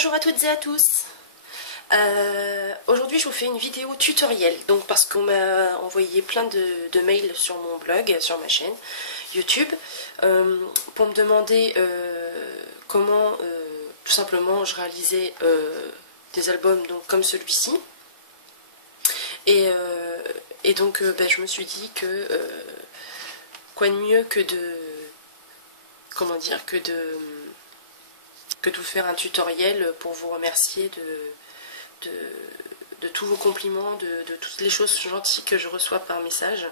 Bonjour à toutes et à tous. Aujourd'hui je vous fais une vidéo tutoriel, donc parce qu'on m'a envoyé plein de mails sur mon blog, sur ma chaîne YouTube, pour me demander comment tout simplement je réalisais des albums donc, comme celui-ci. Et donc je me suis dit que quoi de mieux que de vous faire un tutoriel pour vous remercier de tous vos compliments, de toutes les choses gentilles que je reçois par message,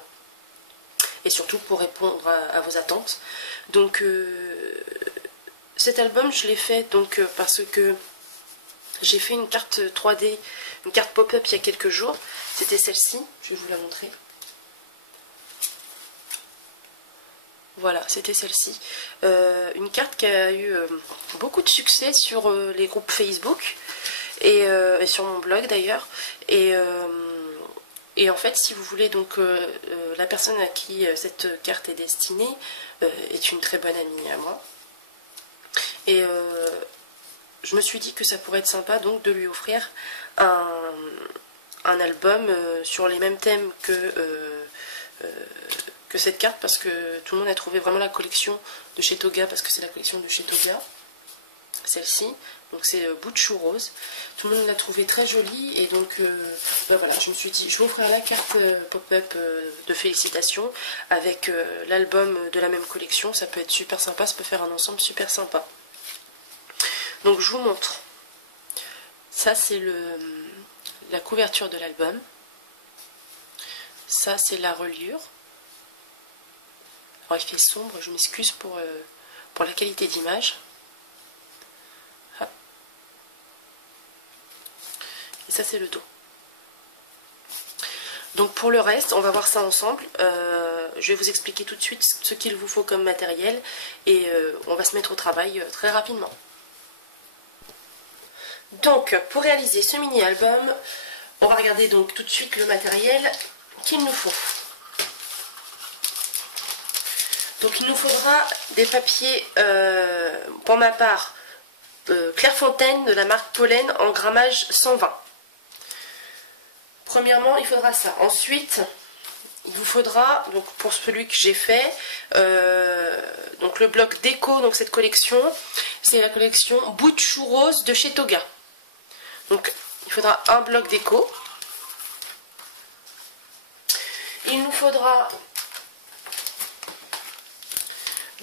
et surtout pour répondre à vos attentes. Donc cet album je l'ai fait donc parce que j'ai fait une carte 3D, une carte pop-up il y a quelques jours. C'était celle-ci, je vais vous la montrer. Voilà, c'était celle-ci. Une carte qui a eu beaucoup de succès sur les groupes Facebook et sur mon blog d'ailleurs. Et en fait, si vous voulez, donc la personne à qui cette carte est destinée est une très bonne amie à moi. Et je me suis dit que ça pourrait être sympa donc de lui offrir un album sur les mêmes thèmes que cette carte, parce que tout le monde a trouvé vraiment la collection de chez Toga, parce que c'est la collection de chez Toga, celle-ci, donc c'est Bouchou Rose. Tout le monde l'a trouvé très jolie, et donc voilà, je me suis dit, je vais offrir la carte pop-up de félicitations avec l'album de la même collection. Ça peut être super sympa, ça peut faire un ensemble super sympa. Donc je vous montre. Ça c'est la couverture de l'album. Ça c'est la reliure. Alors il fait sombre, je m'excuse pour la qualité d'image. Et ça c'est le dos. Donc pour le reste, on va voir ça ensemble. Je vais vous expliquer tout de suite ce qu'il vous faut comme matériel. Et on va se mettre au travail très rapidement. Donc pour réaliser ce mini-album, on va regarder donc tout de suite le matériel qu'il nous faut. Donc il nous faudra des papiers, pour ma part, Clairefontaine de la marque Pollen en grammage 120. Premièrement, il faudra ça. Ensuite, il vous faudra, donc pour celui que j'ai fait, donc le bloc déco, donc cette collection, c'est la collection Bouchou Rose de chez Toga. Donc il faudra un bloc déco. Il nous faudra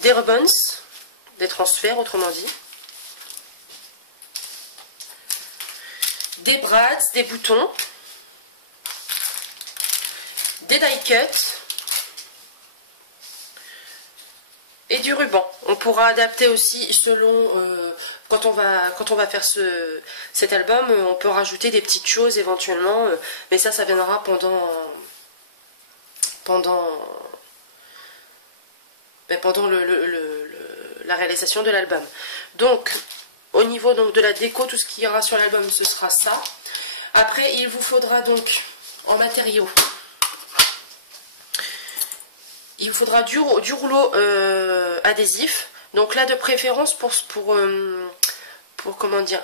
des ribbons, des transferts autrement dit, des brads, des boutons, des die cuts et du ruban. On pourra adapter aussi selon quand on va faire cet album, on peut rajouter des petites choses éventuellement, mais ça viendra pendant la réalisation de l'album. Donc au niveau donc de la déco, tout ce qui ira sur l'album, ce sera ça. Après il vous faudra donc en matériaux, il vous faudra du rouleau adhésif. Donc là de préférence pour comment dire,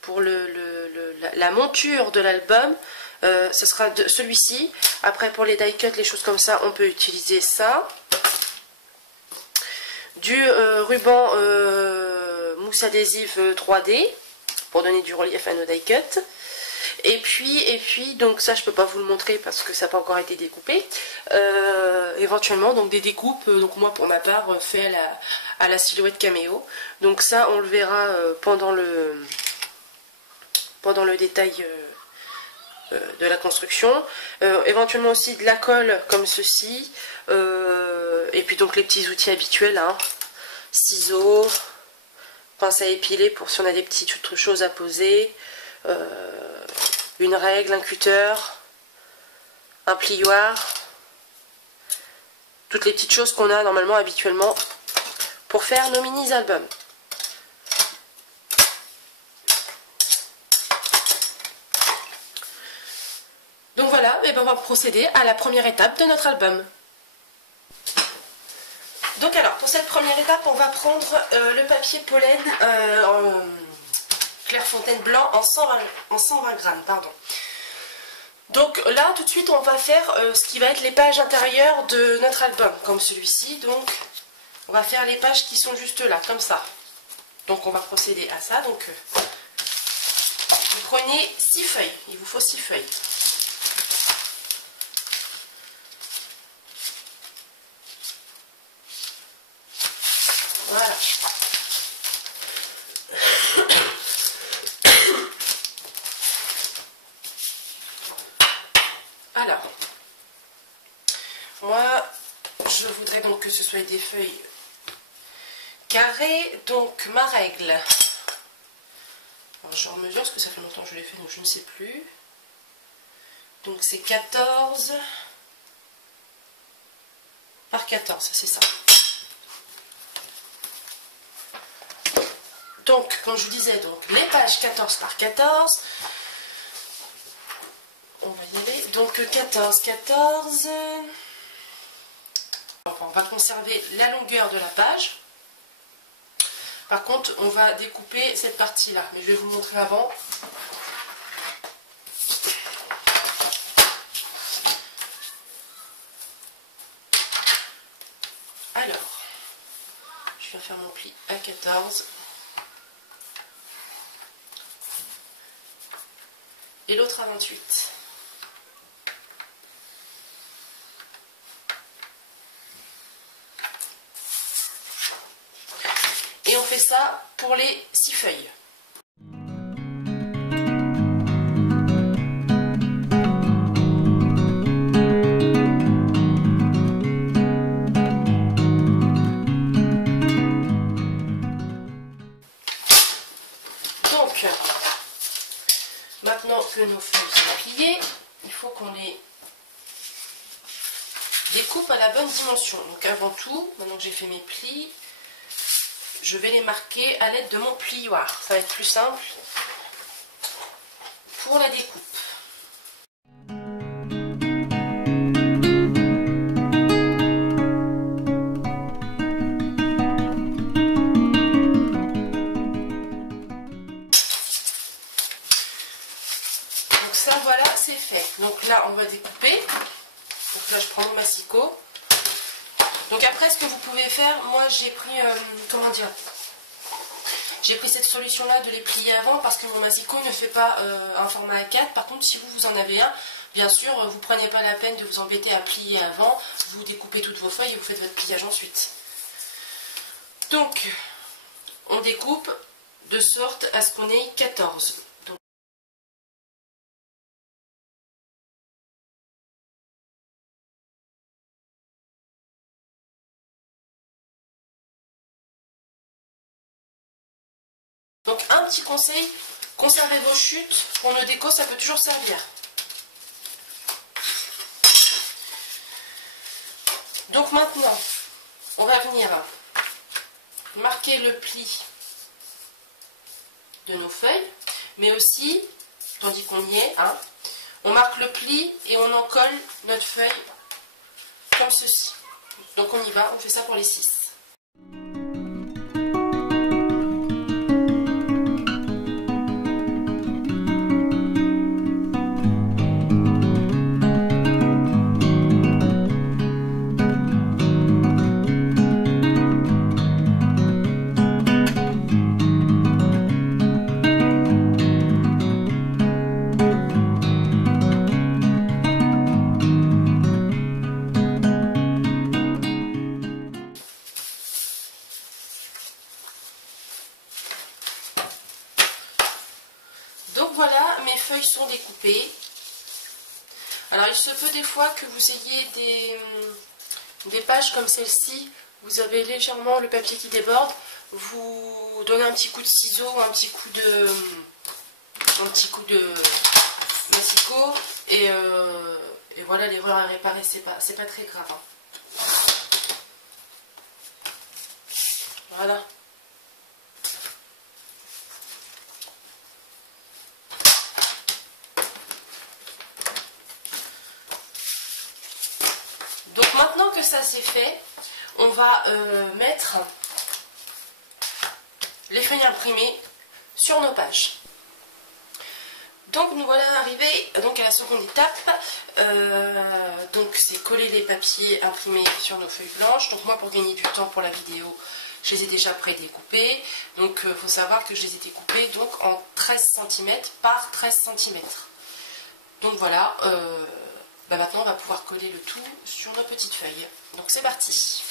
pour la monture de l'album, ce sera celui-ci. Après pour les die cuts, les choses comme ça, on peut utiliser ça. Du ruban mousse adhésive 3D pour donner du relief à nos die cuts. Et puis donc ça je peux pas vous le montrer parce que ça n'a pas encore été découpé. Éventuellement donc des découpes, donc moi pour ma part fait à la silhouette caméo. Donc ça on le verra pendant le détail de la construction. Éventuellement aussi de la colle comme ceci. Et puis donc les petits outils habituels, hein. Ciseaux, pince à épiler pour si on a des petites choses à poser, une règle, un cutter, un plioir, toutes les petites choses qu'on a normalement habituellement pour faire nos mini-albums. Donc voilà, et ben on va procéder à la première étape de notre album. Donc alors, pour cette première étape, on va prendre le papier pollen Clairefontaine blanc en 120 grammes, pardon. Donc là, tout de suite, on va faire ce qui va être les pages intérieures de notre album, comme celui-ci. Donc, on va faire les pages qui sont juste là, comme ça. Donc, on va procéder à ça. Donc, vous prenez 6 feuilles. Il vous faut 6 feuilles. Voilà. Alors, moi, je voudrais donc que ce soit des feuilles carrées. Donc, ma règle, alors je remesure parce que ça fait longtemps que je l'ai fait, donc je ne sais plus. Donc, c'est 14 par 14, c'est ça. Donc, comme je vous disais, donc, les pages 14 par 14. On va y aller. Donc 14. Enfin, on va conserver la longueur de la page. Par contre, on va découper cette partie-là. Mais je vais vous montrer avant. Alors, je vais faire mon pli à 14. Et l'autre à 28. Et on fait ça pour les 6 feuilles. Donc, maintenant que nos feuilles sont pliées, il faut qu'on les découpe à la bonne dimension. Donc avant tout, maintenant que j'ai fait mes plis, je vais les marquer à l'aide de mon plioir. Ça va être plus simple pour la découpe. Donc ça, voilà, c'est fait. Donc là, on va découper. Donc là, je prends mon massicot. Donc après, ce que vous pouvez faire, moi j'ai pris, j'ai pris cette solution-là de les plier avant parce que mon massicot ne fait pas un format A4. Par contre, si vous en avez un, bien sûr, vous ne prenez pas la peine de vous embêter à plier avant. Vous découpez toutes vos feuilles et vous faites votre pliage ensuite. Donc, on découpe de sorte à ce qu'on ait 14. Donc un petit conseil, conservez vos chutes. Pour nos décos, ça peut toujours servir. Donc maintenant, on va venir marquer le pli de nos feuilles, mais aussi, tandis qu'on y est, on marque le pli et on en colle notre feuille comme ceci. Donc on y va, on fait ça pour les 6. Donc voilà, mes feuilles sont découpées. Alors il se peut des fois que vous ayez des pages comme celle-ci, vous avez légèrement le papier qui déborde, vous donnez un petit coup de ciseau, un petit coup de massicot et voilà, l'erreur à réparer, c'est pas très grave. Voilà. Donc maintenant que ça c'est fait, on va mettre les feuilles imprimées sur nos pages. Donc nous voilà arrivés donc à la seconde étape. Donc c'est coller les papiers imprimés sur nos feuilles blanches. Donc moi, pour gagner du temps pour la vidéo, je les ai déjà prédécoupés. Donc il faut savoir que je les ai découpés donc en 13 cm par 13 cm. Donc voilà, maintenant on va pouvoir coller le tout sur nos petites feuilles. Donc c'est parti.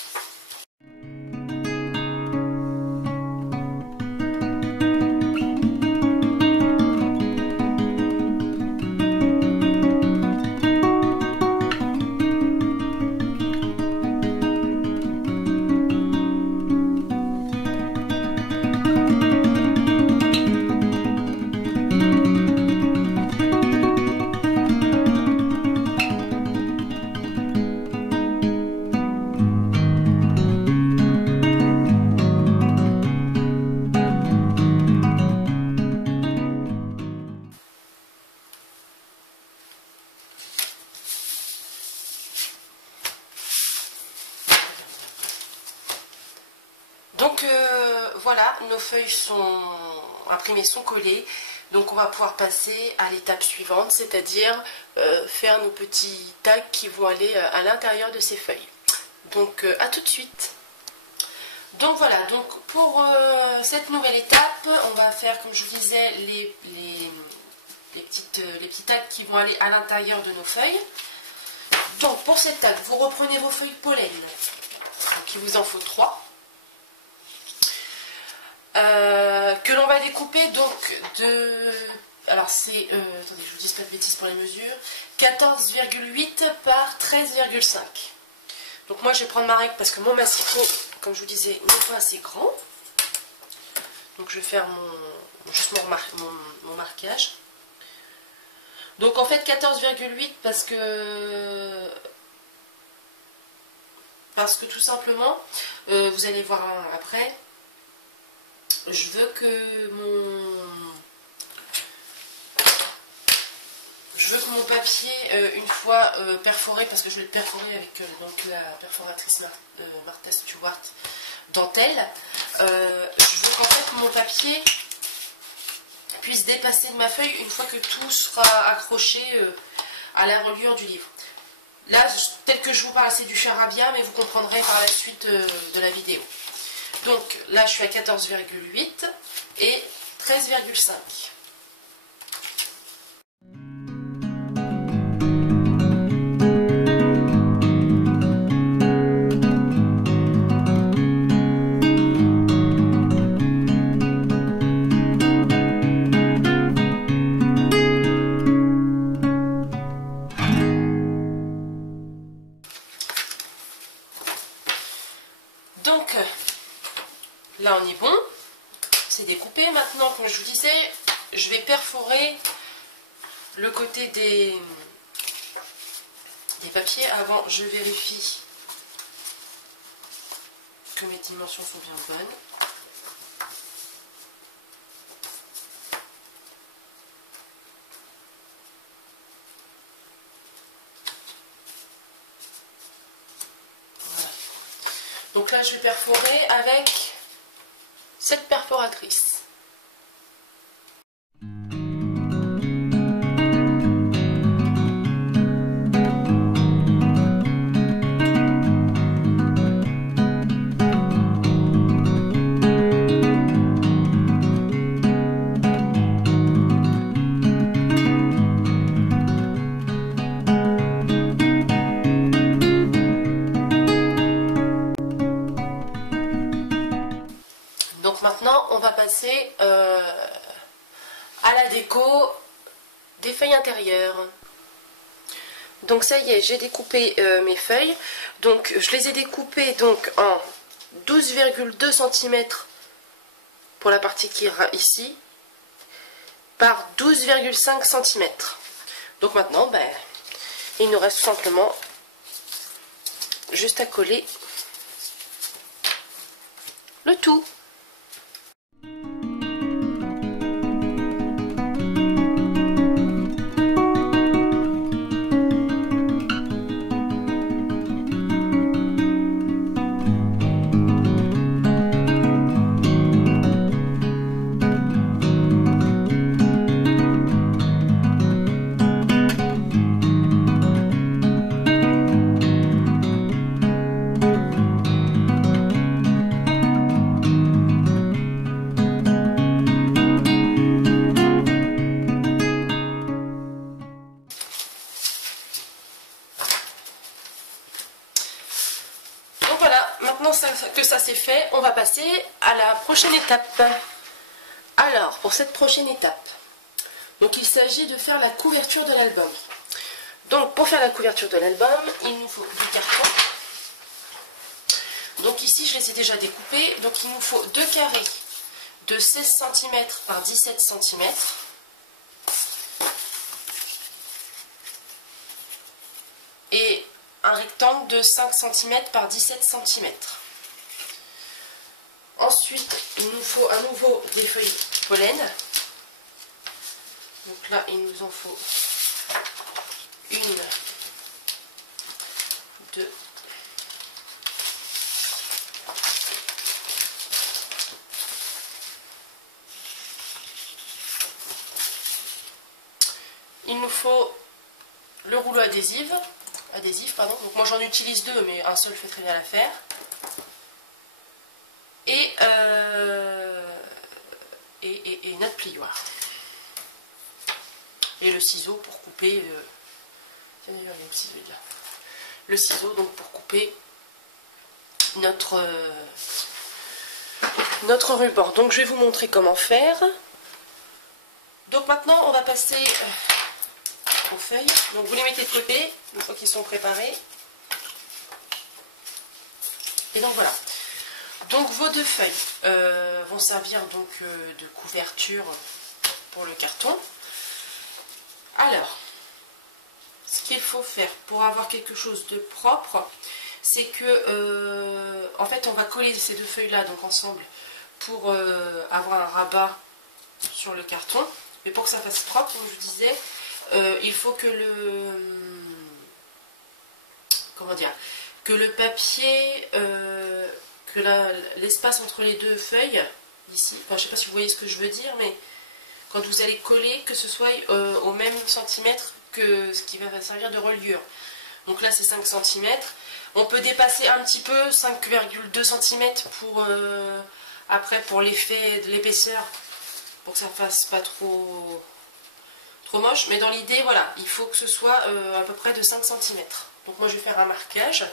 Donc voilà, nos feuilles sont imprimées, sont collées. Donc on va pouvoir passer à l'étape suivante, c'est-à-dire faire nos petits tags qui vont aller à l'intérieur de ces feuilles. Donc à tout de suite. Donc voilà, donc pour cette nouvelle étape, on va faire, comme je vous disais, les petits tags qui vont aller à l'intérieur de nos feuilles. Donc pour cette tag, vous reprenez vos feuilles pollen. Donc il vous en faut 3. Que l'on va découper donc de... Alors c'est... attendez, je vous dis pas de bêtises pour les mesures. 14,8 par 13,5. Donc moi je vais prendre ma règle parce que mon massicot, comme je vous disais, n'est pas assez grand. Donc je vais faire juste mon marquage. Donc en fait 14,8 parce que tout simplement, vous allez voir après, je veux que mon papier, une fois perforé, parce que je vais le perforer avec donc la perforatrice Martha Stewart dentelle, je veux qu'en fait mon papier puisse dépasser de ma feuille une fois que tout sera accroché à la reliure du livre. Là, tel que je vous parle, c'est du charabia, mais vous comprendrez par la suite de la vidéo. Donc là, je suis à 14,8 et 13,5. Donc là on est bon, c'est découpé. Maintenant, comme je vous disais, je vais perforer le côté des papiers. Avant, je vérifie que mes dimensions sont bien bonnes. Voilà. Donc là, je vais perforer avec cette perforatrice. Donc maintenant, on va passer à la déco des feuilles intérieures. Donc ça y est, j'ai découpé mes feuilles. Donc je les ai découpées donc en 12,2 cm pour la partie qui est ici, par 12,5 cm. Donc maintenant, il nous reste tout simplement juste à coller le tout. Maintenant que ça c'est fait, on va passer à la prochaine étape. Alors, pour cette prochaine étape, donc il s'agit de faire la couverture de l'album. Donc pour faire la couverture de l'album, il nous faut du carton. Donc ici je les ai déjà découpés, donc il nous faut 2 carrés de 16 cm par 17 cm. Et un rectangle de 5 cm par 17 cm. Ensuite, il nous faut à nouveau des feuilles pollen. Donc là, il nous en faut 1, 2, 'il nous faut le rouleau adhésif, pardon. Donc moi j'en utilise 2, mais un seul fait très bien l'affaire. Et notre plioir. Et le ciseau pour couper. Tiens, il y a le ciseau là. Le ciseau donc pour couper notre ruban. Donc je vais vous montrer comment faire. Donc maintenant on va passer aux feuilles. Donc vous les mettez de côté une fois qu'ils sont préparés. Et donc voilà. Donc vos 2 feuilles vont servir donc de couverture pour le carton. Alors, ce qu'il faut faire pour avoir quelque chose de propre, c'est que en fait on va coller ces 2 feuilles là donc ensemble pour avoir un rabat sur le carton. Mais pour que ça fasse propre, comme je disais, il faut que le papier, que l'espace entre les 2 feuilles, ici, enfin, je ne sais pas si vous voyez ce que je veux dire, mais quand vous allez coller, que ce soit au même centimètre que ce qui va servir de reliure. Donc là c'est 5 cm. On peut dépasser un petit peu, 5,2 cm pour après pour l'effet de l'épaisseur, pour que ça fasse pas trop moche. Mais dans l'idée, voilà, il faut que ce soit à peu près de 5 cm. Donc moi je vais faire un marquage.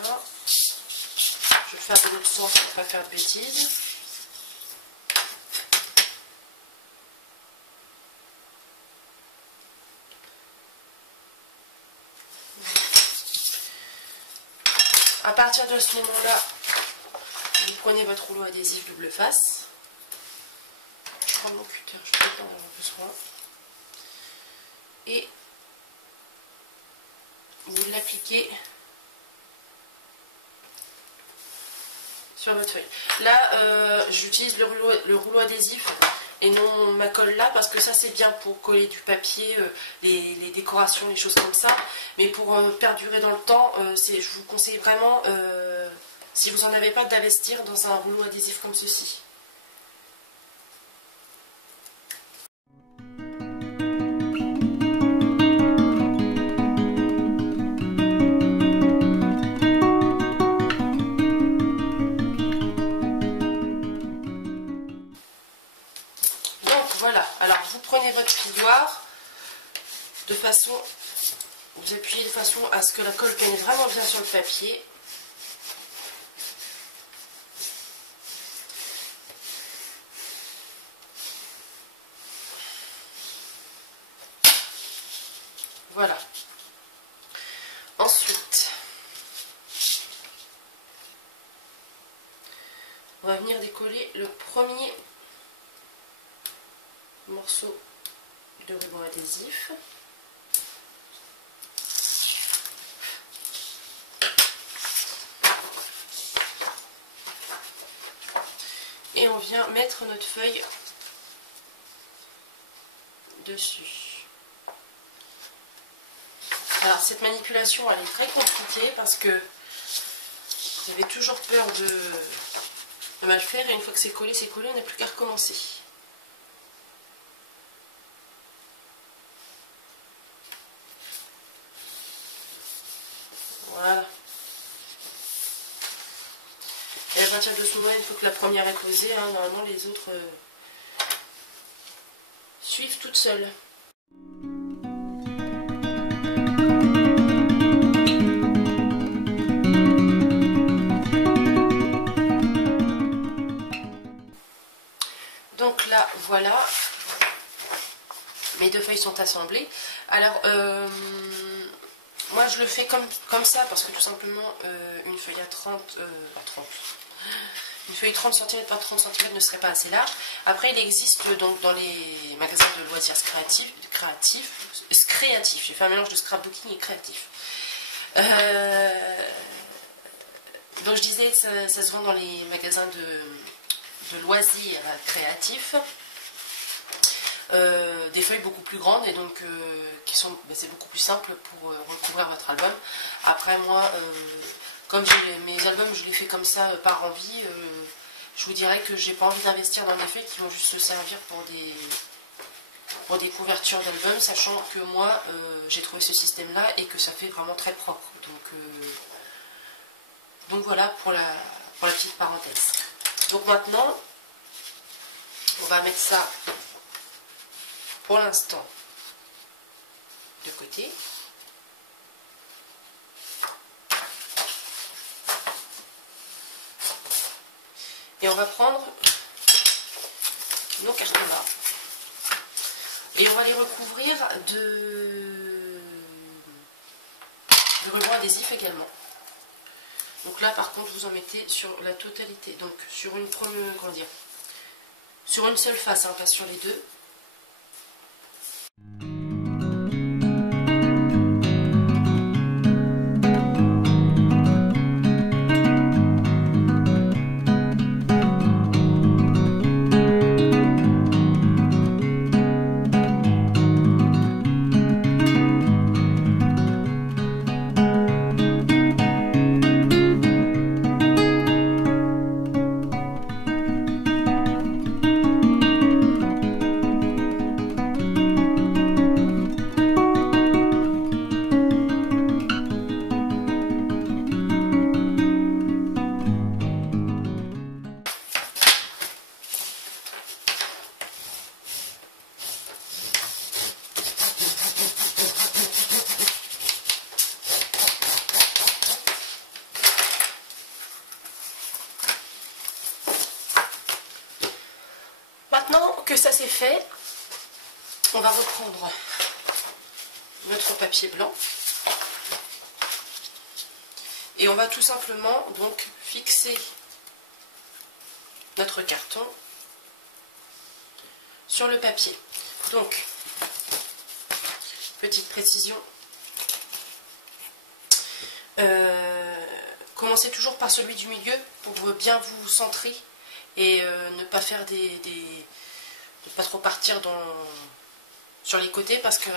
Voilà. Je vais faire de l'autre sens pour ne pas faire de bêtises. À partir de ce moment-là, vous prenez votre rouleau adhésif double face. Je prends mon cutter, je vais en avoir besoin. Et vous l'appliquez sur votre feuille. Là, j'utilise le rouleau adhésif et non ma colle là, parce que ça c'est bien pour coller du papier, les décorations, les choses comme ça. Mais pour perdurer dans le temps, je vous conseille vraiment, si vous n'en avez pas, d'investir dans un rouleau adhésif comme ceci. Voilà, alors vous prenez votre plioir de façon, vous appuyez de façon à ce que la colle pénètre vraiment bien sur le papier. Voilà. Ensuite, on va venir décoller le premier morceau de ruban adhésif. Et on vient mettre notre feuille dessus. Alors cette manipulation elle est très compliquée parce que j'avais toujours peur On va le faire et une fois que c'est collé, on n'a plus qu'à recommencer. Voilà. Et à partir de ce moment, il faut que la première est posée. Hein. Normalement, les autres suivent toutes seules. Donc là, voilà. Mes deux feuilles sont assemblées. Alors, moi je le fais comme ça parce que tout simplement une feuille à 30, une feuille 30 cm par 30 cm ne serait pas assez large. Après il existe donc dans les magasins de loisirs créatifs, j'ai fait un mélange de scrapbooking et créatif. Donc je disais ça se vend dans les magasins de loisirs créatifs. Des feuilles beaucoup plus grandes et donc c'est beaucoup plus simple pour recouvrir votre album. Après moi, comme mes albums je les fais comme ça par envie, je vous dirais que j'ai pas envie d'investir dans des feuilles qui vont juste se servir pour des couvertures d'albums, sachant que moi j'ai trouvé ce système là et que ça fait vraiment très propre. Donc voilà pour la petite parenthèse. Donc maintenant on va mettre ça pour l'instant de côté. Et on va prendre nos cartons-là et on va les recouvrir de ruban adhésif également. Donc là par contre vous en mettez sur la totalité, donc sur une première, sur une seule face, hein, pas sur les deux. Maintenant que ça c'est fait, on va reprendre notre papier blanc et on va tout simplement donc fixer notre carton sur le papier. Donc, petite précision, commencez toujours par celui du milieu pour bien vous centrer et ne pas faire ne pas trop partir sur les côtés parce que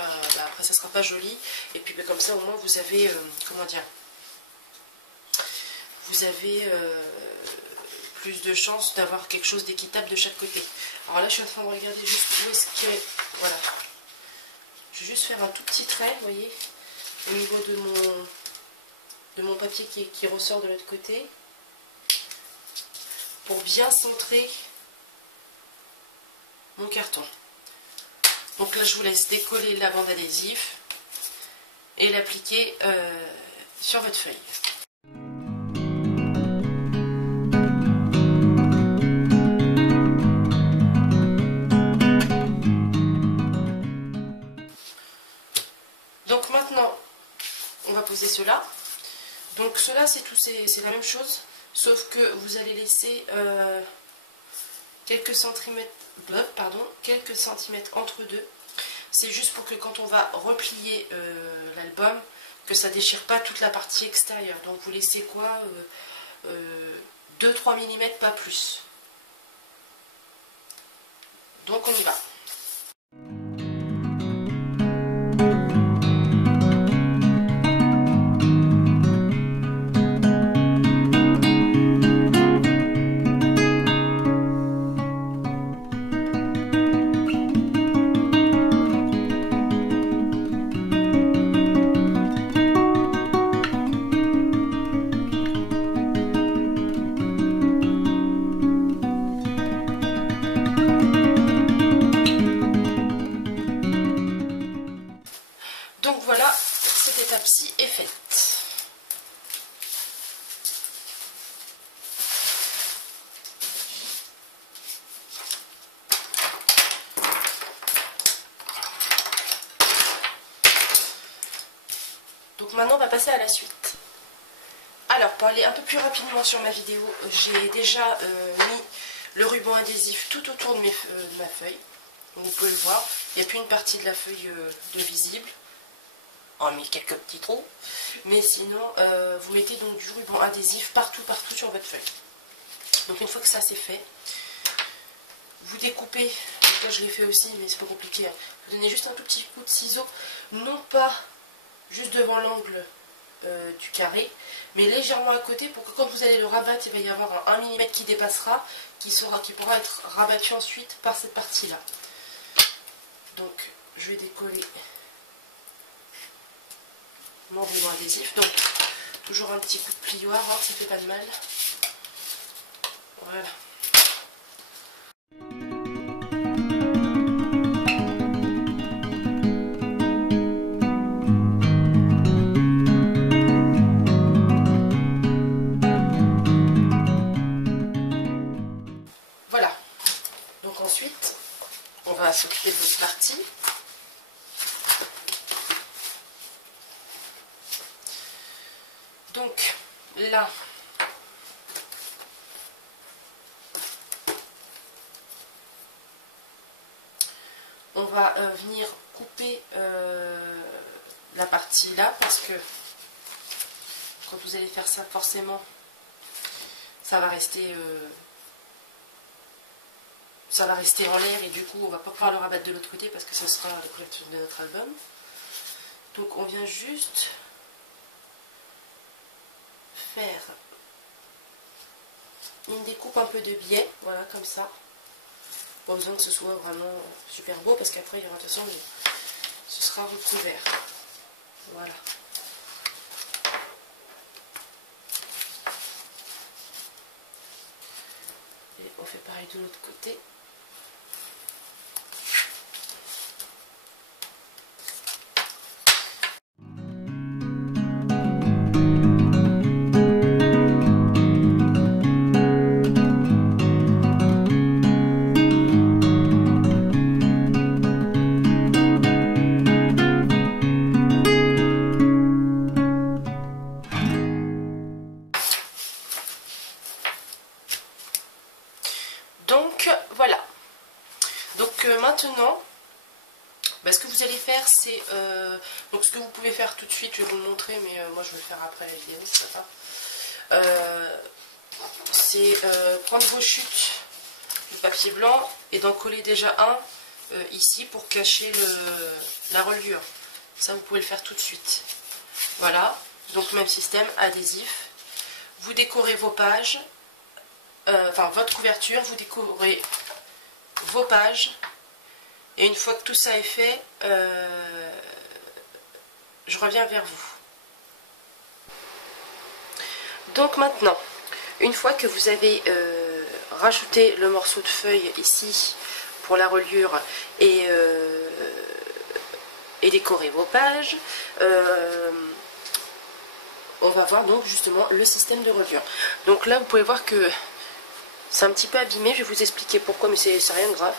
après ça sera pas joli. Et puis comme ça au moins vous avez vous avez plus de chances d'avoir quelque chose d'équitable de chaque côté. Alors là je suis en train de regarder juste où est-ce que, voilà, je vais juste faire un tout petit trait, vous voyez, au niveau de mon papier qui ressort de l'autre côté, pour bien centrer mon carton. Donc là je vous laisse décoller la bande adhésif et l'appliquer sur votre feuille. Donc maintenant on va poser cela. Donc cela c'est la même chose, sauf que vous allez laisser quelques centimètres entre deux. C'est juste pour que quand on va replier l'album, que ça déchire pas toute la partie extérieure. Donc vous laissez quoi, 2-3 mm, pas plus. Donc on y va. Donc maintenant on va passer à la suite. Alors pour aller un peu plus rapidement sur ma vidéo, j'ai déjà mis le ruban adhésif tout autour de ma feuille. Donc, vous pouvez le voir, il n'y a plus une partie de la feuille de visible. On a mis quelques petits trous. Mais sinon, vous mettez donc du ruban adhésif partout sur votre feuille. Donc une fois que ça c'est fait, vous découpez, là je l'ai fait aussi mais c'est pas compliqué, hein. Vous donnez juste un tout petit coup de ciseau, non pas juste devant l'angle du carré, mais légèrement à côté pour que quand vous allez le rabattre, il va y avoir un 1 mm qui dépassera, qui pourra être rabattu ensuite par cette partie là. Donc je vais décoller mon ruban adhésif, donc toujours un petit coup de plioir, voir si ça fait pas de mal. Voilà. Voilà. Donc ensuite, on va s'occuper de votre partie. Donc là, on va venir couper la partie là parce que quand vous allez faire ça, forcément, ça va rester en l'air et du coup on va pas pouvoir le rabattre de l'autre côté parce que ce sera la couverture de notre album. Donc on vient juste faire une découpe un peu de biais, voilà comme ça. Pas besoin que ce soit vraiment super beau parce qu'après il y aura de toute façon ce sera recouvert. Voilà. Et on fait pareil de l'autre côté. Donc voilà. Donc maintenant, ce que vous allez faire, c'est donc ce que vous pouvez faire tout de suite, je vais vous le montrer, mais moi je vais le faire après la vidéo, c'est pas grave. C'est prendre vos chutes de papier blanc et d'en coller déjà un ici pour cacher la reliure. Ça vous pouvez le faire tout de suite. Voilà, donc même système, adhésif. Vous décorez vos pages. Enfin votre couverture, vous décorez vos pages et une fois que tout ça est fait, je reviens vers vous. Donc maintenant, une fois que vous avez rajouté le morceau de feuille ici pour la reliure et décoré vos pages, on va voir donc justement le système de reliure. Donc là vous pouvez voir que c'est un petit peu abîmé, je vais vous expliquer pourquoi, mais c'est rien de grave.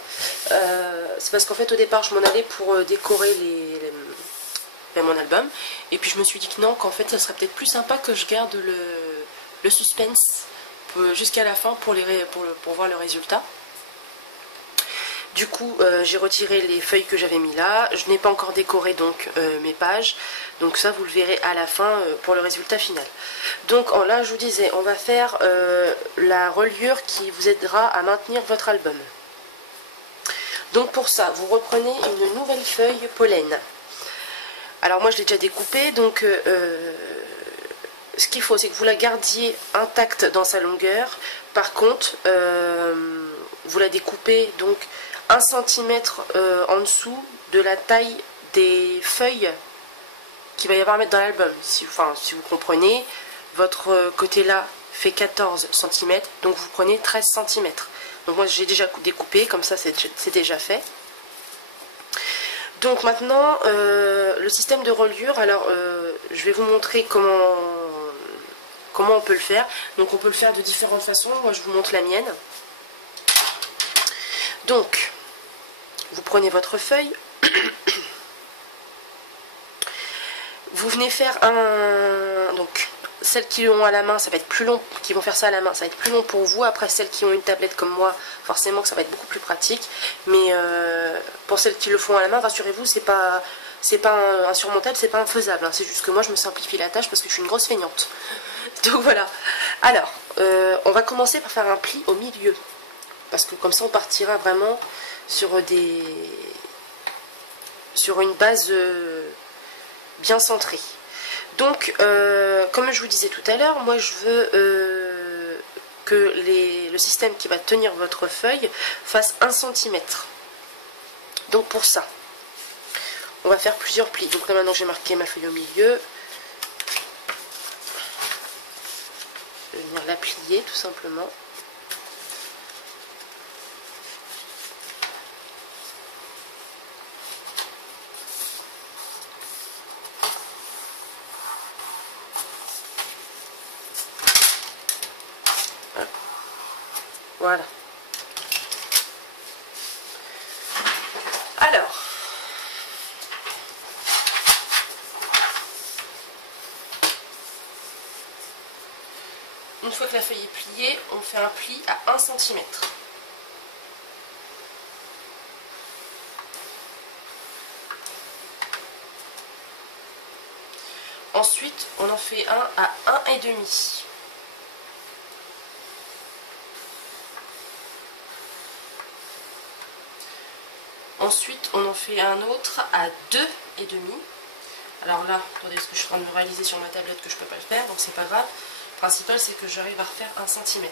C'est parce qu'en fait au départ je m'en allais pour décorer mon album. Et puis je me suis dit que non, qu'en fait ça serait peut-être plus sympa que je garde le suspense jusqu'à la fin pour voir le résultat. Du coup j'ai retiré les feuilles que j'avais mis là. Je n'ai pas encore décoré donc mes pages. Donc ça vous le verrez à la fin pour le résultat final. Donc là je vous disais, on va faire la reliure qui vous aidera à maintenir votre album. Donc pour ça vous reprenez une nouvelle feuille pollen. Alors moi je l'ai déjà découpée, donc ce qu'il faut c'est que vous la gardiez intacte dans sa longueur. Par contre vous la découpez donc 1 cm en dessous de la taille des feuilles qu'il va y avoir à mettre dans l'album. Si vous comprenez, votre côté là fait 14 cm, donc vous prenez 13 cm. Donc moi j'ai déjà découpé, comme ça c'est déjà fait. Donc maintenant le système de reliure, alors je vais vous montrer comment on peut le faire. Donc on peut le faire de différentes façons, moi je vous montre la mienne. Donc vous prenez votre feuille, vous venez faire un... Donc, celles qui l'ont à la main, ça va être plus long, qui vont faire ça à la main, ça va être plus long pour vous. Après, celles qui ont une tablette comme moi, forcément que ça va être beaucoup plus pratique. Mais pour celles qui le font à la main, rassurez-vous, c'est pas insurmontable, c'est pas infaisable. Hein. C'est juste que moi, je me simplifie la tâche parce que je suis une grosse feignante. Donc voilà. Alors, on va commencer par faire un pli au milieu. Parce que comme ça, on partira vraiment sur une base bien centrée. Donc, comme je vous disais tout à l'heure, moi je veux que le système qui va tenir votre feuille fasse 1 cm. Donc pour ça, on va faire plusieurs plis. Donc là maintenant j'ai marqué ma feuille au milieu. Je vais venir la plier tout simplement. Voilà. Alors, une fois que la feuille est pliée, on fait un pli à 1 cm. Ensuite, on en fait un à 1,5. Ensuite, on en fait un autre à 2,5. Alors là, attendez, parce que je suis en train de me réaliser sur ma tablette que je ne peux pas le faire, donc c'est pas grave. Le principal, c'est que j'arrive à refaire 1 cm.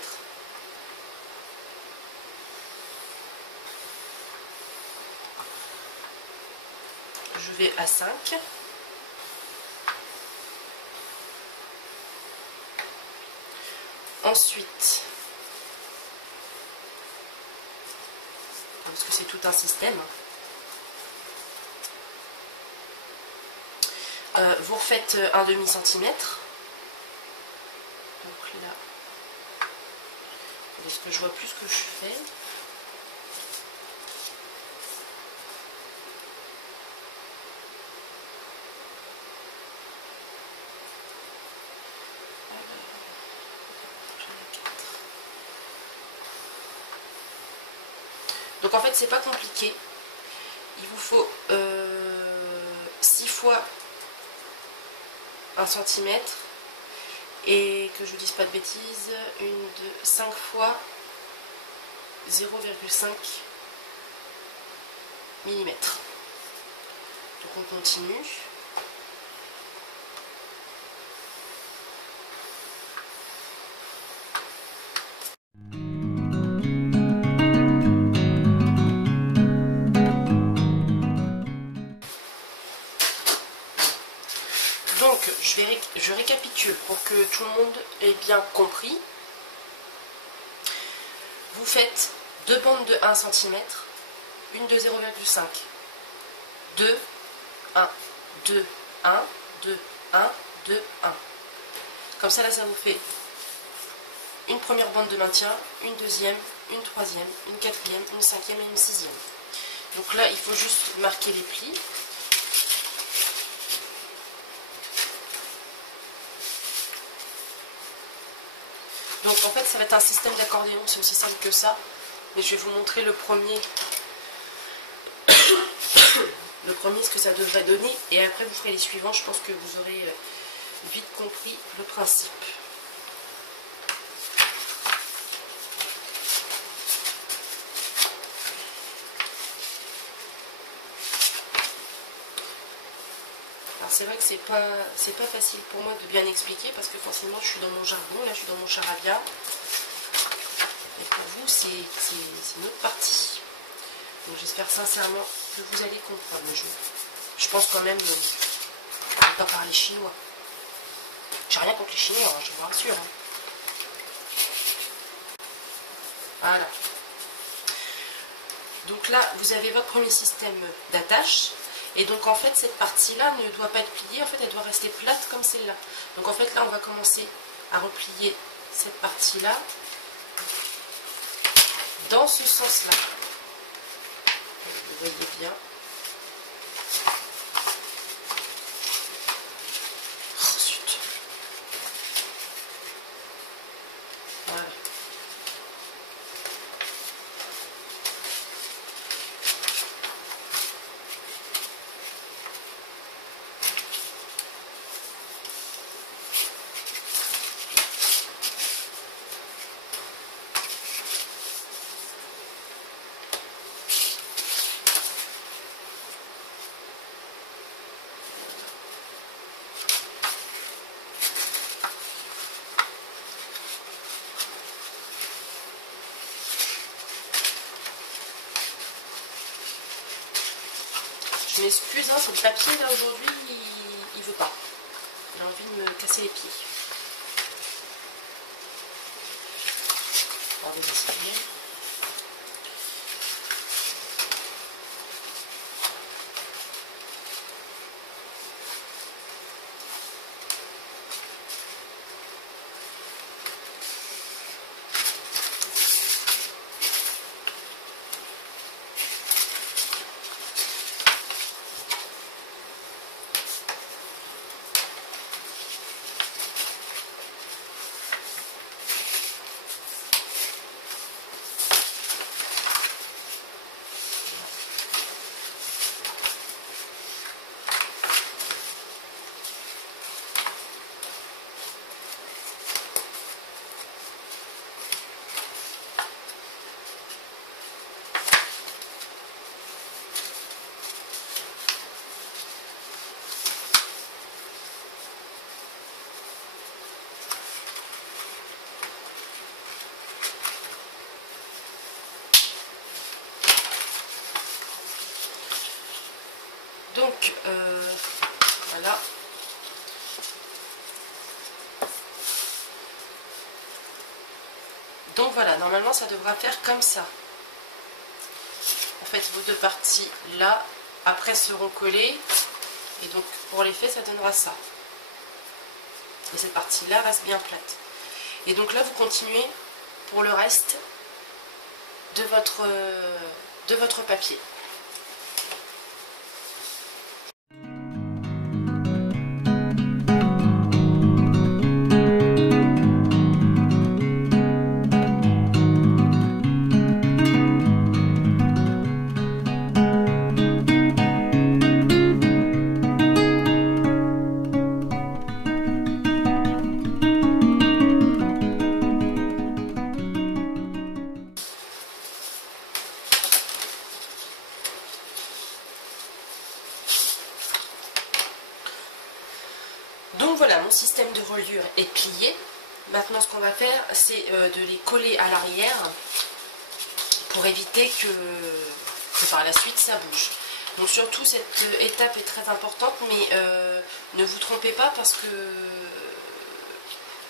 Je vais à 5. Ensuite, parce que c'est tout un système, vous refaites 1,5 cm. Donc là, parce que je vois plus ce que je fais. Donc en fait c'est pas compliqué, il vous faut 6 fois 1 cm et que je vous dise pas de bêtises, 5 fois 0,5 mm. Donc on continue. Donc, je récapitule pour que tout le monde ait bien compris. Vous faites 2 bandes de 1 cm, une de 0,5, 2, 1, 2, 1, 2, 1, 2, 1. Comme ça, là, ça vous fait une première bande de maintien, une deuxième, une troisième, une quatrième, une cinquième et une sixième. Donc là, il faut juste marquer les plis. Donc en fait ça va être un système d'accordéon, c'est aussi simple que ça. Mais je vais vous montrer le premier. Le premier, ce que ça devrait donner. Et après vous ferez les suivants, je pense que vous aurez vite compris le principe. C'est vrai que c'est pas facile pour moi de bien expliquer parce que forcément je suis dans mon jargon, là je suis dans mon charabia. Et pour vous c'est une autre partie. Donc j'espère sincèrement que vous allez comprendre le jeu. Je pense quand même que je ne vais pas parler chinois. J'ai rien contre les Chinois, hein, je vous rassure. Hein. Voilà. Donc là vous avez votre premier système d'attache. Et donc en fait cette partie-là ne doit pas être pliée, en fait elle doit rester plate comme celle-là. Donc en fait là on va commencer à replier cette partie-là dans ce sens-là. Vous voyez bien. Je m'excuse, hein, c'est le papier là aujourd'hui, il veut pas. Il a envie de me casser les pieds. On va essayer. Donc, voilà. Donc voilà, normalement ça devra faire comme ça. En fait, vos deux parties là, après seront collées. Et donc pour l'effet, ça donnera ça. Et cette partie-là reste bien plate. Et donc là, vous continuez pour le reste de votre papier. Donc voilà, mon système de reliure est plié. Maintenant, ce qu'on va faire, c'est de les coller à l'arrière pour éviter que par la suite ça bouge. Donc surtout, cette étape est très importante, mais ne vous trompez pas parce que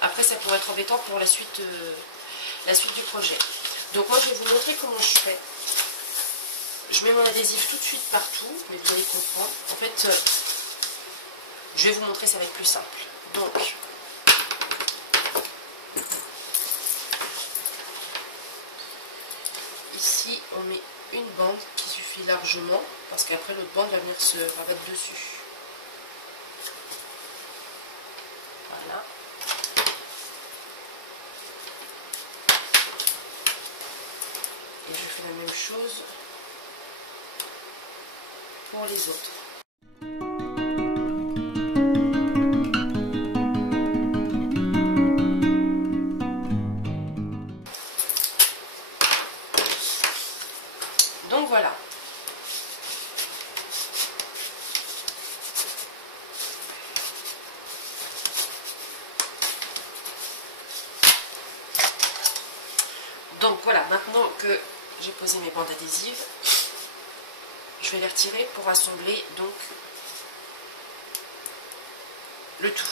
après ça pourrait être embêtant pour la suite du projet. Donc moi, je vais vous montrer comment je fais. Je mets mon adhésif tout de suite partout, mais vous allez comprendre. En fait, je vais vous montrer, ça va être plus simple. Donc, ici, on met une bande qui suffit largement, parce qu'après l'autre bande va venir se rabattre dessus. Voilà. Et je fais la même chose pour les autres. Donc voilà. Donc voilà, maintenant que j'ai posé mes bandes adhésives, je vais les retirer pour assembler donc le tout.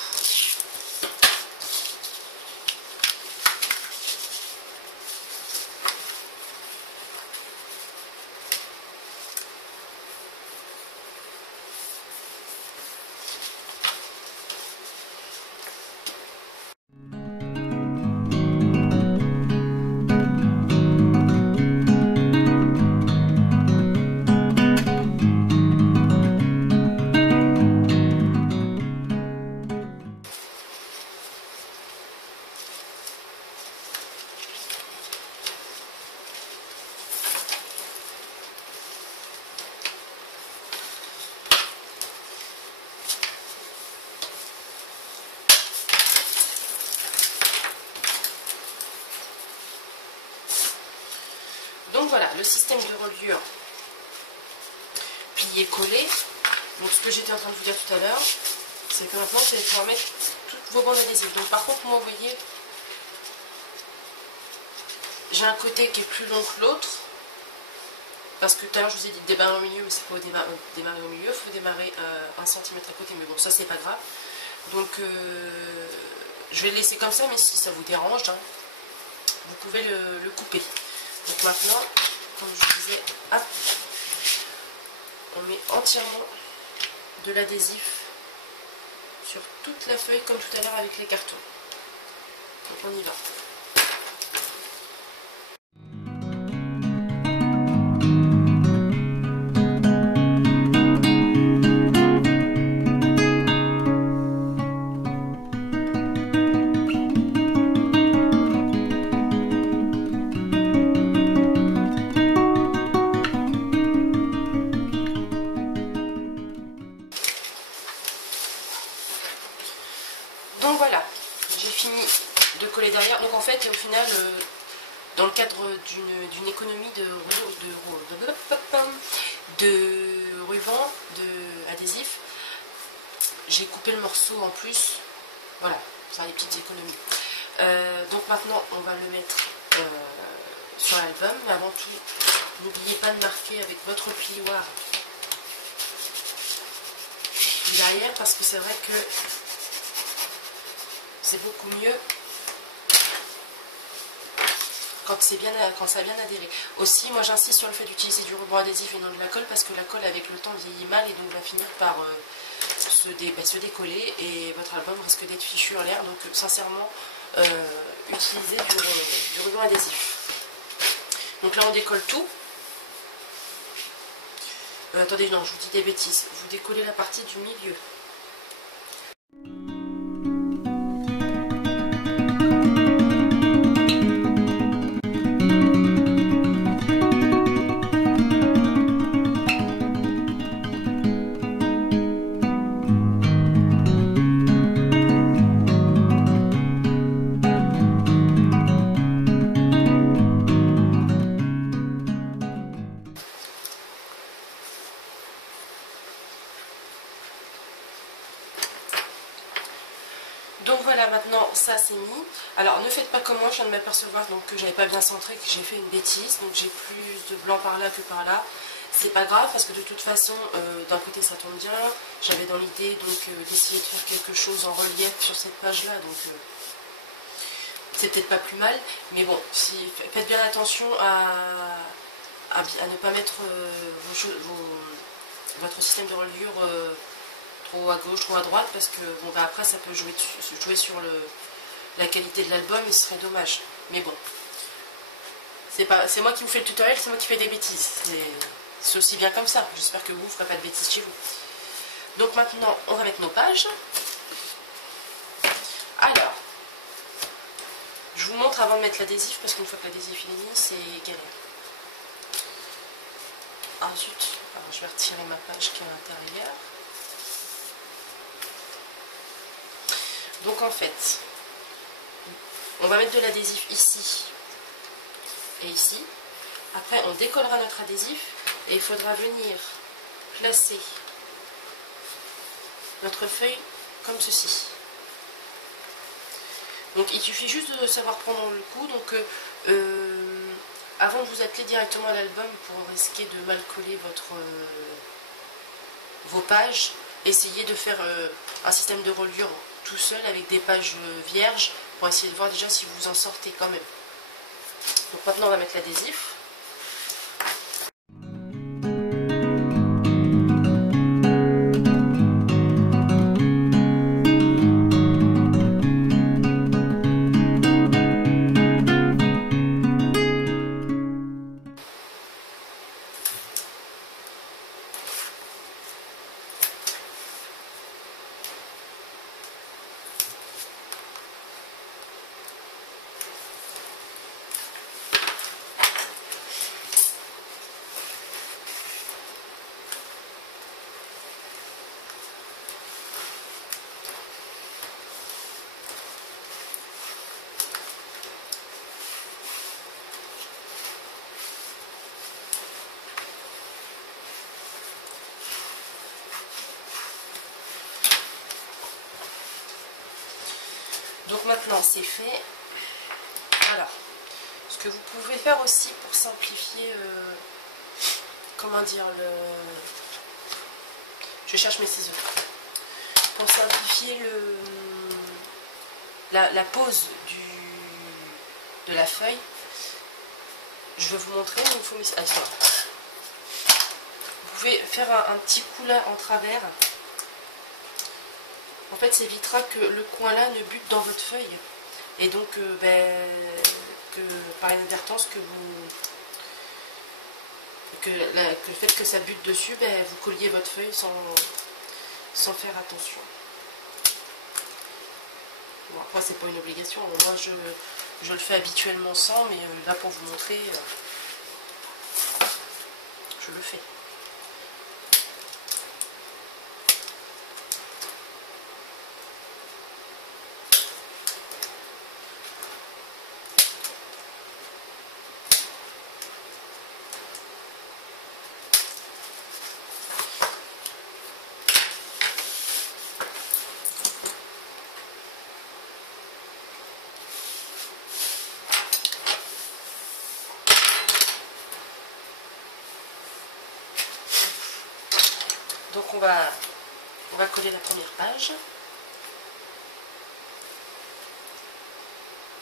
Donc voilà, le système de reliure plié-collé. Donc ce que j'étais en train de vous dire tout à l'heure, c'est que maintenant vous allez pouvoir mettre toutes vos bandes adhésives. Donc par contre, moi, vous voyez, j'ai un côté qui est plus long que l'autre. Parce que tout à l'heure je vous ai dit de démarrer au milieu, mais c'est pas démarrer au milieu, il faut démarrer 1 cm à côté, mais bon ça c'est pas grave. Donc je vais le laisser comme ça, mais si ça vous dérange, hein, vous pouvez le couper. Donc maintenant, comme je vous disais, hop, on met entièrement de l'adhésif sur toute la feuille comme tout à l'heure avec les cartons. Donc on y va. Donc voilà, j'ai fini de coller derrière. Donc en fait, au final, dans le cadre d'une économie de ruban, d'adhésif, j'ai coupé le morceau en plus. Voilà, ça a des petites économies. Donc maintenant, on va le mettre sur l'album. Mais avant tout, n'oubliez pas de marquer avec votre plioir derrière, parce que c'est vrai que c'est beaucoup mieux quand ça a bien adhéré. Aussi, moi j'insiste sur le fait d'utiliser du ruban adhésif et non de la colle, parce que la colle avec le temps vieillit mal et donc va finir par se décoller et votre album risque d'être fichu en l'air. Donc sincèrement, utilisez du ruban adhésif. Donc là on décolle tout. Attendez, non, je vous dis des bêtises. Vous décollez la partie du milieu. Donc voilà, maintenant ça c'est mis. Alors ne faites pas comme moi, je viens de m'apercevoir que j'avais pas bien centré, que j'ai fait une bêtise. Donc j'ai plus de blanc par là que par là. C'est pas grave parce que de toute façon, d'un côté ça tombe bien. J'avais dans l'idée d'essayer de faire quelque chose en relief sur cette page là. Donc c'est peut-être pas plus mal. Mais bon, faites bien attention à ne pas mettre votre système de reliure trop à gauche, trop à droite, parce que bon, bah, après ça peut jouer sur la qualité de l'album et ce serait dommage. Mais bon, c'est moi qui vous fais le tutoriel, c'est moi qui fais des bêtises. C'est aussi bien comme ça. J'espère que vous ne ferez pas de bêtises chez vous. Donc maintenant, on va mettre nos pages. Alors, je vous montre avant de mettre l'adhésif, parce qu'une fois que l'adhésif est mis, c'est galère. Ah zut, alors je vais retirer ma page qui est à l'intérieur. Donc en fait, on va mettre de l'adhésif ici et ici. Après, on décollera notre adhésif et il faudra venir placer notre feuille comme ceci. Donc il suffit juste de savoir prendre le coup. Donc avant de vous atteler directement à l'album pour risquer de mal coller vos pages, essayez de faire un système de reliure tout seul avec des pages vierges pour essayer de voir déjà si vous en sortez quand même. Donc maintenant on va mettre l'adhésif. Donc maintenant c'est fait. Alors, ce que vous pouvez faire aussi pour simplifier comment dire, je cherche mes ciseaux. Pour simplifier la pose de la feuille, je vais vous montrer où il faut mes ciseaux. Vous pouvez faire un petit coup là en travers. En fait, ça évitera que le coin là ne bute dans votre feuille. Et donc, que par inadvertance, que le fait que ça bute dessus, vous colliez votre feuille sans faire attention. Bon, après, c'est pas une obligation. Moi, je le fais habituellement sans, mais là, pour vous montrer, je le fais. Donc on va coller la première page.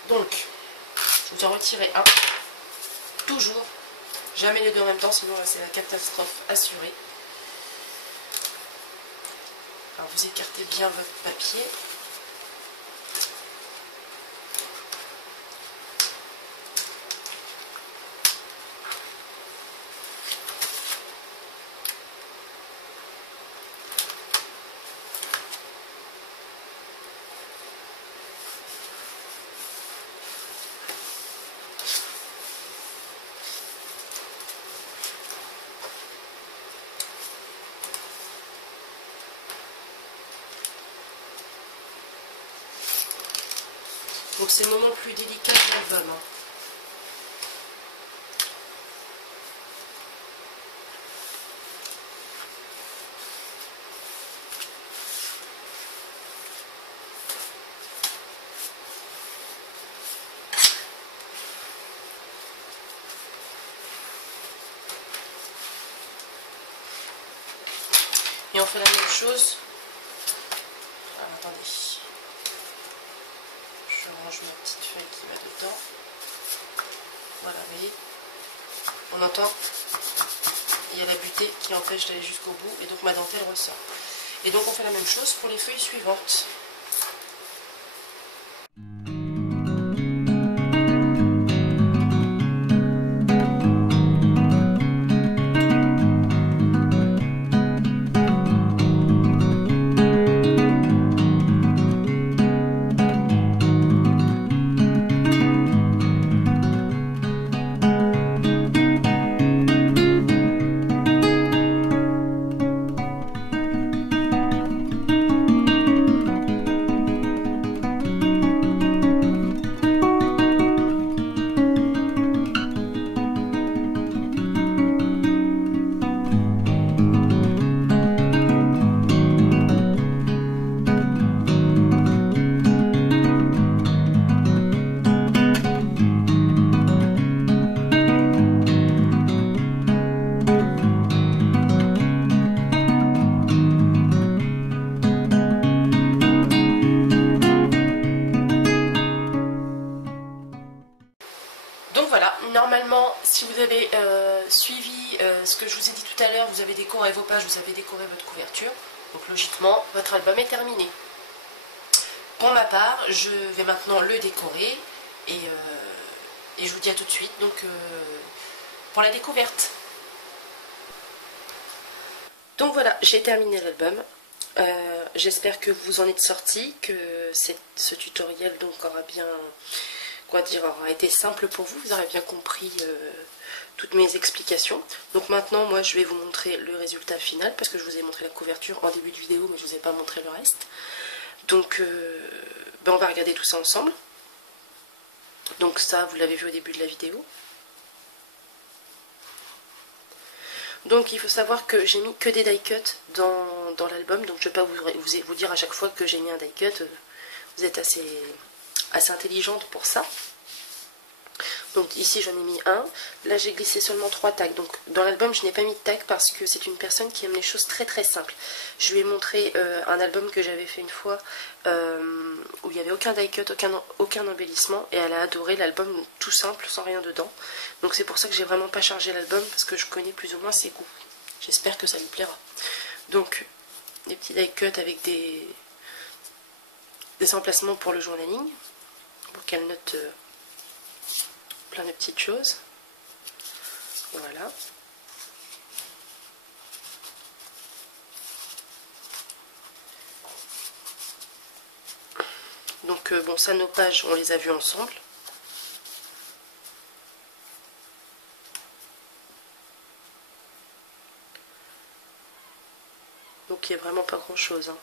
Donc, je vous en retirer un. Toujours. Jamais les deux en même temps, sinon c'est la catastrophe assurée. Alors vous écartez bien votre papier. Donc c'est le moment le plus délicat de l'album. Et on fait la même chose. Alors, attendez. Je range ma petite feuille qui va dedans. Voilà, vous voyez. On entend. Il y a la butée qui empêche d'aller jusqu'au bout. Et donc ma dentelle ressort. Et donc on fait la même chose pour les feuilles suivantes. Normalement, si vous avez suivi ce que je vous ai dit tout à l'heure, vous avez décoré vos pages, vous avez décoré votre couverture. Donc logiquement, votre album est terminé. Pour ma part, je vais maintenant le décorer et je vous dis à tout de suite donc, pour la découverte. Donc voilà, j'ai terminé l'album. J'espère que vous en êtes sortis, que ce tutoriel donc aura bien... aura été simple pour vous, vous aurez bien compris toutes mes explications. Donc maintenant, moi, je vais vous montrer le résultat final, parce que je vous ai montré la couverture en début de vidéo, mais je ne vous ai pas montré le reste. Donc, on va regarder tout ça ensemble. Donc ça, vous l'avez vu au début de la vidéo. Donc il faut savoir que j'ai mis que des die cuts dans l'album, donc je ne vais pas vous dire à chaque fois que j'ai mis un die cut, vous êtes assez intelligente pour ça. Donc ici j'en ai mis un, là j'ai glissé seulement 3 tags. Donc dans l'album je n'ai pas mis de tag parce que c'est une personne qui aime les choses très très simples. Je lui ai montré un album que j'avais fait une fois où il n'y avait aucun die cut, aucun embellissement, et elle a adoré l'album tout simple, sans rien dedans. Donc c'est pour ça que j'ai vraiment pas chargé l'album, parce que je connais plus ou moins ses goûts. J'espère que ça lui plaira. Donc des petits die cut avec des emplacements pour le journaling, pour qu'elle note plein de petites choses. Voilà. Donc bon, ça, nos pages, on les a vues ensemble. Donc il n'y a vraiment pas grand chose, hein.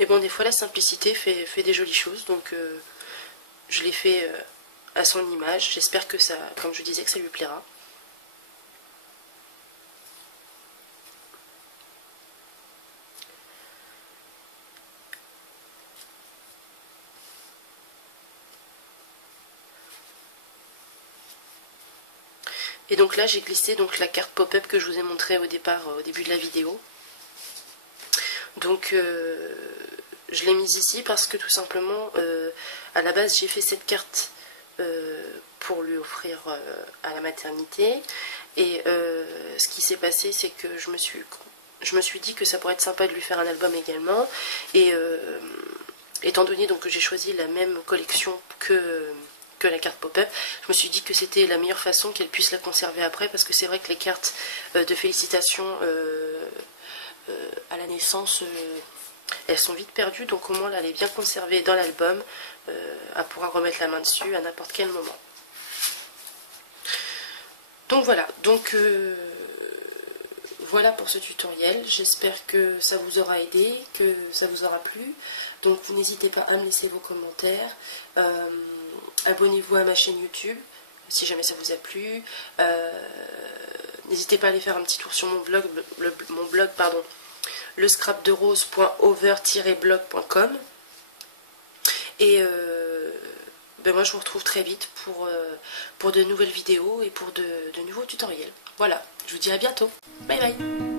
Mais bon, des fois la simplicité fait des jolies choses, donc je l'ai fait à son image. J'espère que ça, comme je disais, que ça lui plaira. Et donc là j'ai glissé donc la carte pop-up que je vous ai montrée au départ, au début de la vidéo. Donc je l'ai mise ici parce que tout simplement à la base j'ai fait cette carte pour lui offrir à la maternité, et ce qui s'est passé c'est que je me suis dit que ça pourrait être sympa de lui faire un album également, et étant donné donc que j'ai choisi la même collection que la carte pop-up, je me suis dit que c'était la meilleure façon qu'elle puisse la conserver après, parce que c'est vrai que les cartes de félicitations à la naissance, elles sont vite perdues, donc au moins là, elle est bien conservée dans l'album, elle pourra remettre la main dessus à n'importe quel moment. Donc voilà, voilà pour ce tutoriel. J'espère que ça vous aura aidé, que ça vous aura plu. Donc n'hésitez pas à me laisser vos commentaires. Abonnez-vous à ma chaîne YouTube si jamais ça vous a plu. N'hésitez pas à aller faire un petit tour sur mon blog, le scrapderose.over-blog.com. Et moi je vous retrouve très vite pour de nouvelles vidéos et pour de nouveaux tutoriels. Voilà, je vous dis à bientôt. Bye bye.